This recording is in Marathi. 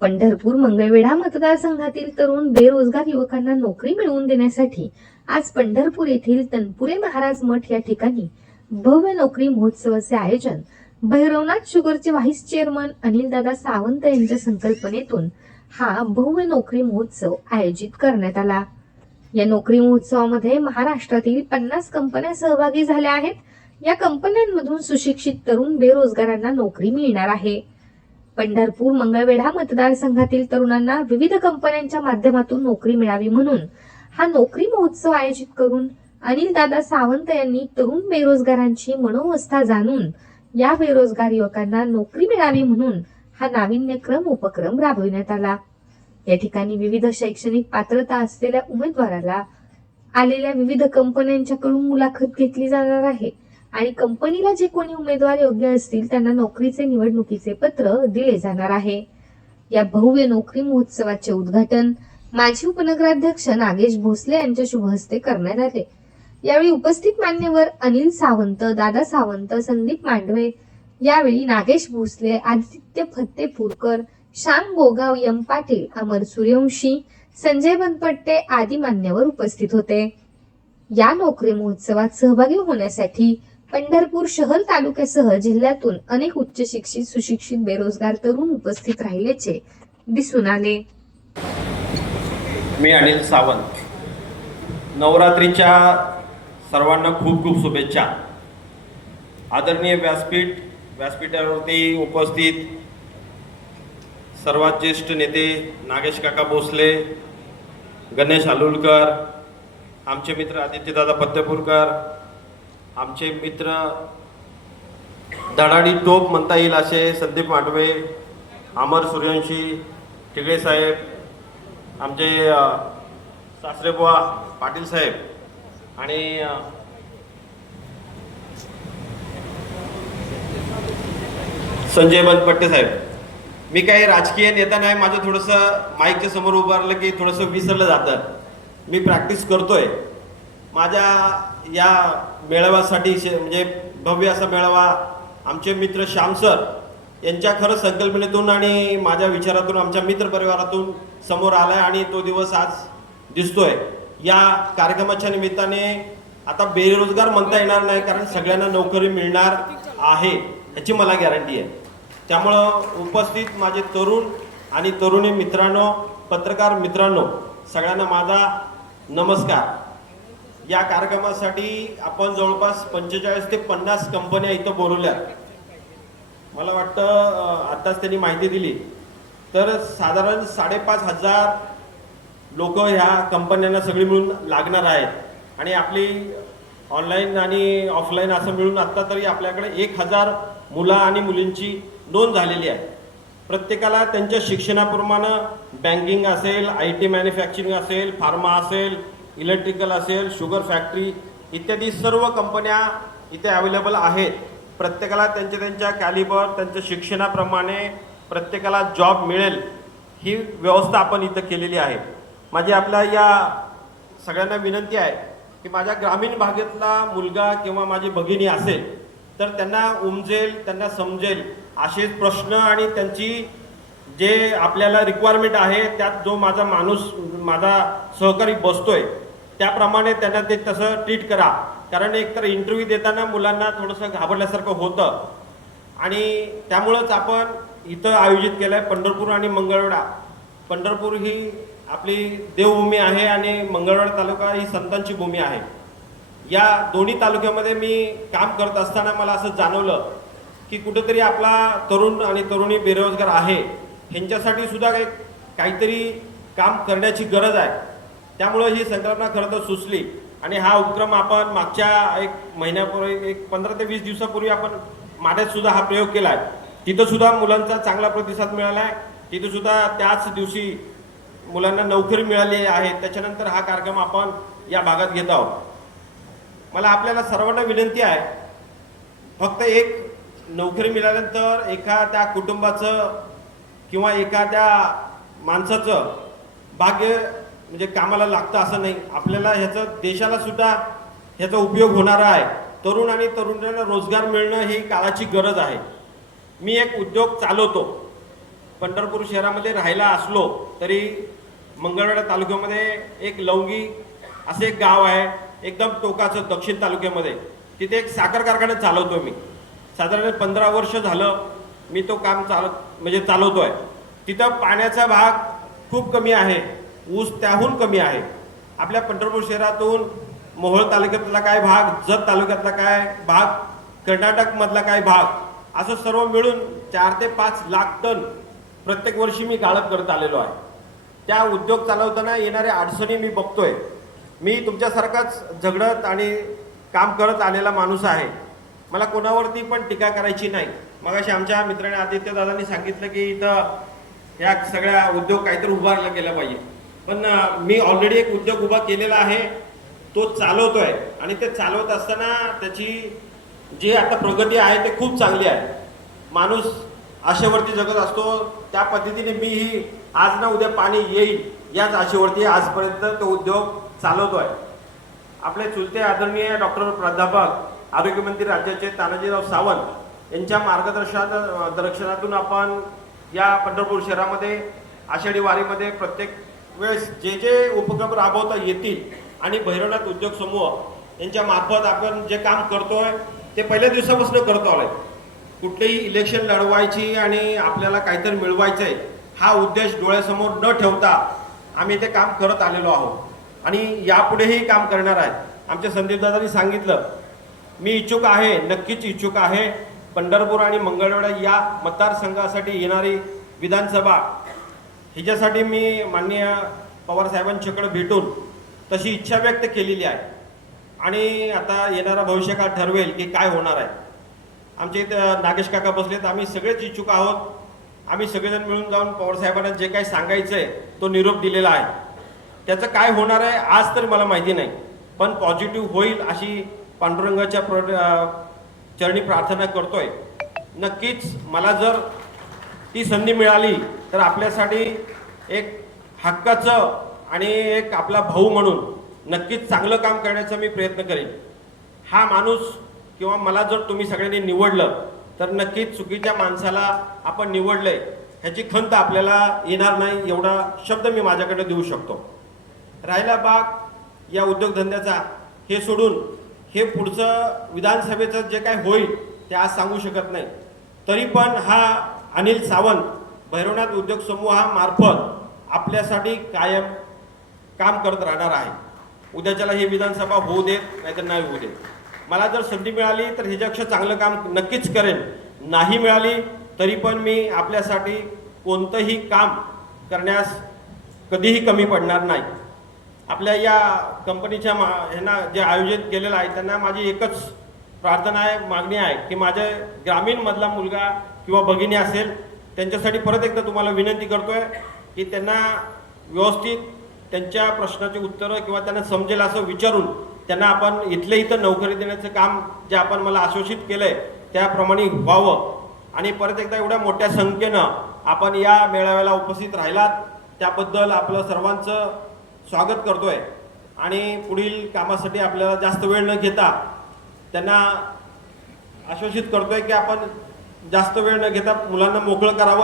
पंढरपूर मंगळवेढा मतदारसंघातील तरुण बेरोजगार युवकांना नोकरी मिळवून देण्यासाठी आज पंढरपूर येथील तनपुरे महाराज मठ या ठिकाणी भव्य नोकरी महोत्सवाचे आयोजन भैरवनाथ शुगरचे व्हाईस चेअरमन अनिलदादा सावंत यांच्या संकल्पनेतून हा भव्य नोकरी महोत्सव आयोजित करण्यात आला. या नोकरी महोत्सवामध्ये महाराष्ट्रातील पन्नास कंपन्या सहभागी झाल्या आहेत. या कंपन्यांमधून सुशिक्षित तरुण बेरोजगारांना नोकरी मिळणार आहे. पंढरपूर मंगळवेढा मतदारसंघातील तरुणांना विविध कंपन्यांच्या माध्यमातून नोकरी मिळावी म्हणून हा नोकरी महोत्सव आयोजित करून अनिल दादा सावंत यांनी तरुण बेरोजगारांची मनोवस्था जाणून या बेरोजगार युवकांना नोकरी मिळावी म्हणून हा नाविन्यक्रम उपक्रम राबविण्यात आला. या ठिकाणी विविध शैक्षणिक पात्रता असलेल्या उमेदवाराला आलेल्या विविध कंपन्यांच्याकडून मुलाखत घेतली जाणार आहे. आणि कंपनीला जे कोणी उमेदवार योग्य असतील त्यांना नोकरीचे निवडणुकीचे पत्र दिले जाणार आहे. या भव्य नोकरी महोत्सवाचे उद्घाटन माजी उपनगराध्यक्ष नागेश भोसले यांच्या शुभ हस्ते करण्यात आले. यावेळी उपस्थित मान्यवर अनिल सावंत दादा सावंत संदीप मांडवे यावेळी नागेश भोसले आदित्य फत्तेपूरकर श्याम गोगाव यम पाटील अमर सूर्यवंशी संजय बनपट्टे आदी मान्यवर उपस्थित होते. या नोकरी महोत्सवात सहभागी होण्यासाठी पंढरपूर शहर तालुक्यासह जिल्ह्यातून अनेक उच्च शिक्षित सुशिक्षित बेरोजगार तरुण उपस्थित राहिल्याचे दिसून आले. मी अनिल सावंत. नवरात्रीच्या सर्वांना खूप खूप शुभेच्छा. आदरणीय व्यासपीठ व्यासपीठावरती उपस्थित सर्वात ज्येष्ठ नेते नागेश काका भोसले गणेश आलुलकर आमचे मित्र आदित्यदादा पत्तेपूरकर आमचे मित्र दडाडी टोप म्हणता येईल असे संदीप माटवे अमर सूर्यवंशी टिगळे साहेब आमचे सासरेबुवा पाटील साहेब आणि संजय संजय बनपट्टे साहेब. मी काही राजकीय नेता नाही माझं थोडंसं माईकच्या समोर उभारलं की थोडंसं विसरलं जातं. मी प्रॅक्टिस करतोय. माझ्या या मेळाव्यासाठी शे- म्हणजे भव्य असा मेळावा आमचे मित्र श्याम सर यांच्या खरं संकल्पनेतून आणि माझ्या विचारातून आमच्या मित्रपरिवारातून समोर आलाय आणि तो दिवस आज दिसतोय. या कार्यक्रमाच्या निमित्ताने आता बेरोजगार म्हणता येणार नाही कारण सगळ्यांना नोकरी मिळणार आहे ह्याची मला गॅरंटी आहे. त्यामुळं उपस्थित माझे तरुण आणि तरुणी मित्रांनो पत्रकार मित्रांनो सगळ्यांना माझा नमस्कार. या कार्यक्रमासाठी आपण जवळपास पंचेचाळीस ते पन्नास कंपन्या इथं बोलवल्या. मला वाटतं आत्ताच त्यांनी माहिती दिली. तर साधारण साडेपाच हजार लोक ह्या कंपन्यांना सगळी मिळून लागणार आहेत. आणि आपली ऑनलाईन आणि ऑफलाईन असं मिळून आत्ता तरी आपल्याकडे एक हजार मुलं आणि मुलींची नोंद झालेली आहे. प्रत्येकाला त्यांच्या शिक्षणाप्रमाणे बँकिंग असेल आय टी मॅन्युफॅक्चरिंग असेल फार्मा असेल इलेक्ट्रिकल असेल शुगर फॅक्टरी इत्यादी सर्व कंपन्या इथे अवेलेबल आहेत. प्रत्येकाला त्यांच्या त्यांच्या कॅलिबर त्यांच्या शिक्षणाप्रमाणे प्रत्येकाला जॉब मिळेल ही व्यवस्था आपण इथं केलेली आहे. माझी आपल्या या सगळ्यांना विनंती आहे की माझ्या ग्रामीण भागातला मुलगा किंवा माझी भगिनी असेल तर त्यांना उमजेल त्यांना समजेल असे प्रश्न आणि त्यांची जे आपल्याला रिक्वायरमेंट आहे त्यात जो माझा माणूस माझा सहकारी बसतोय त्याप्रमाणे त्यांना ते तसं ट्रीट करा. कारण एकतर इंटरव्ह्यू देताना मुलांना थोडंसं घाबरल्यासारखं होतं. आणि त्यामुळंच आपण इथं आयोजित केलं आहे पंढरपूर आणि मंगळवेढा. पंढरपूर ही आपली देवभूमी आहे आणि मंगळवेढा तालुका ही संतांची भूमी आहे. या दोन्ही तालुक्यामध्ये मी काम करत असताना मला असं जाणवलं की कुठंतरी आपला तरुण आणि तरुणी बेरोजगार आहे. ह्यांच्यासाठी सुद्धा काही काहीतरी काम करण्याची गरज आहे. त्यामुळं ही संकल्पना खरं तर सुचली. आणि हा उपक्रम आपण मागच्या एक महिन्यापूर्वी एक पंधरा ते वीस दिवसापूर्वी आपण माड्यात सुद्धा हा प्रयोग केला आहे तिथं सुद्धा मुलांचा चांगला प्रतिसाद मिळाला आहे तिथं सुद्धा त्याच दिवशी मुलांना नोकरी मिळाली आहे. त्याच्यानंतर हा कार्यक्रम आपण या भागात घेत आहोत. मला आपल्याला सर्वांना विनंती आहे फक्त एक नोकरी मिळाल्यानंतर एखाद्या कुटुंबाचं किंवा एखाद्या माणसाचं भाग्य म्हणजे कामाला लागतं असं नाही. आपल्याला ह्याचं देशाला सुद्धा ह्याचा उपयोग होणार आहे. तरुण आणि तरुणांना रोजगार मिळणं ही काळाची गरज आहे. मी एक उद्योग चालवतो. पंढरपूर शहरामध्ये राहायला असलो तरी मंगळवेढा तालुक्यामध्ये एक लवंगी असे एक गाव आहे. एकदम टोकाचं दक्षिण तालुक्यामध्ये. तिथे एक साखर कारखाना चालवतो मी. साधारण पंधरा वर्ष झालं मी तो काम चाल म्हणजे चालवतो आहे तिथं पाण्याचा भाग खूप कमी आहे. ऊस त्याहून कमी आहे. आपल्या पंढरपूर शहरातून मोहोळ तालुक्यातला काय भाग जत तालुक्यातला काय भाग कर्नाटकमधला काय भाग असं सर्व मिळून चार ते पाच लाख टन प्रत्येक वर्षी मी गाळप करत आलेलो आहे. त्या उद्योग चालवताना येणाऱ्या अडचणी मी बघतोय. मी तुमच्यासारखाच झगडत आणि काम करत आलेला माणूस आहे. मला कोणावरती पण टीका करायची नाही. मग अशी आमच्या मित्राने आदित्य दादांनी सांगितलं की इथं या सगळ्या उद्योग काहीतरी उभारलं गेलं पाहिजे. पण मी ऑलरेडी एक उद्योग उभा केलेला आहे. तो चालवतोय. आणि ते चालवत असताना त्याची जी आता प्रगती आहे ते खूप चांगली आहे. माणूस आशेवरती जगत असतो. त्या पद्धतीने मी ही आज ना उद्या पाणी येईल याच आशेवरती आजपर्यंत तो उद्योग चालवतोय. आपले चुलते आदरणीय डॉक्टर प्राध्यापक आरोग्यमंत्री राज्याचे तानाजीराव सावंत यांच्या मार्गदर्शना दर्शनातून आपण या पंढरपूर शहरामध्ये आषाढी वारीमध्ये प्रत्येक वेळेस जे जे उपक्रम राबवता येतील आणि भैरवनाथ उद्योग समूह यांच्या मार्फत आपण जे काम करतोय ते पहिल्या दिवसापासून करतो आलोय. कुठलीही इलेक्शन लढवायची आणि आपल्याला काहीतरी मिळवायचं आहे हा उद्देश डोळ्यासमोर न ठेवता आम्ही ते काम करत आलेलो आहोत. आणि यापुढेही काम करणार आहे आमच्या संदीप दादांनी सांगितलं मी इच्छुक आहे नक्कीच इच्छुक आहे पंढरपूर आणि मंगळवेढा या मतदारसंघासाठी येणारी विधानसभा ह्याच्यासाठी मी माननीय पवारसाहेबांच्याकडे भेटून तशी इच्छा व्यक्त केलेली आहे. आणि आता येणारा भविष्यकाळ ठरवेल की काय होणार आहे. आमच्या इथं नागेश काका बसलेत. आम्ही सगळेच इच्छुक आहोत. आम्ही सगळेजण मिळून जाऊन पवार साहेबांना जे काही सांगायचं आहे तो निरोप दिलेला आहे. त्याचं काय होणार आहे आज तर मला माहिती नाही. पण पॉझिटिव्ह होईल अशी पांडुरंगाच्या प्र चरणी प्रार्थना करतोय. नक्कीच मला जर ती संधी मिळाली तर आपल्यासाठी एक हक्काचं आणि एक आपला भाऊ म्हणून नक्कीच चांगलं काम करण्याचा मी प्रयत्न करेन. हा माणूस किंवा मला जर तुम्ही सगळ्यांनी निवडलं तर नक्कीच चुकीच्या माणसाला आपण निवडलंय ह्याची खंत आपल्याला येणार नाही एवढा शब्द मी माझ्याकडे देऊ शकतो. राहिला बाग या उद्योगधंद्याचा हे सोडून हे पुढचं विधानसभेचं जे काय होईल ते आज सांगू शकत नाही. तरी पण हा अनिल सावंत भैरवनाथ उद्योग समूहामार्फत आपल्यासाठी कायम काम करत राहणार आहे. उद्याच्याला ही विधानसभा होऊ देत नाहीतर नाही होऊ देत. मला जर संधी मिळाली तर ह्याच्यापेक्षा चांगलं काम नक्कीच करेन. नाही मिळाली तरी पण मी आपल्यासाठी कोणतंही काम करण्यास कधीही कमी पडणार नाही. आपल्या या कंपनीच्या मा ह्यांना जे आयोजित केलेलं आहे त्यांना माझी एकच प्रार्थना आहे मागणी आहे की माझ्या ग्रामीणमधला मुलगा किंवा भगिनी असेल त्यांच्यासाठी परत एकदा तुम्हाला विनंती करतोय की त्यांना व्यवस्थित त्यांच्या प्रश्नाची उत्तरं किंवा त्यांना समजेल असं विचारून त्यांना आपण इथल्या इथं नोकरी देण्याचं काम जे आपण मला आश्वासित केलंय त्याप्रमाणे व्हावं. आणि परत एकदा एवढ्या मोठ्या संख्येनं आपण या मेळाव्याला उपस्थित राहिलात त्याबद्दल आपलं सर्वांचं स्वागत करतोय. आणि पुढील कामासाठी आपल्याला जास्त वेळ न घेता त्यांना आश्वासित करतोय की आपण जास्त वेळ न घेता मुलांना मोकळं करावं.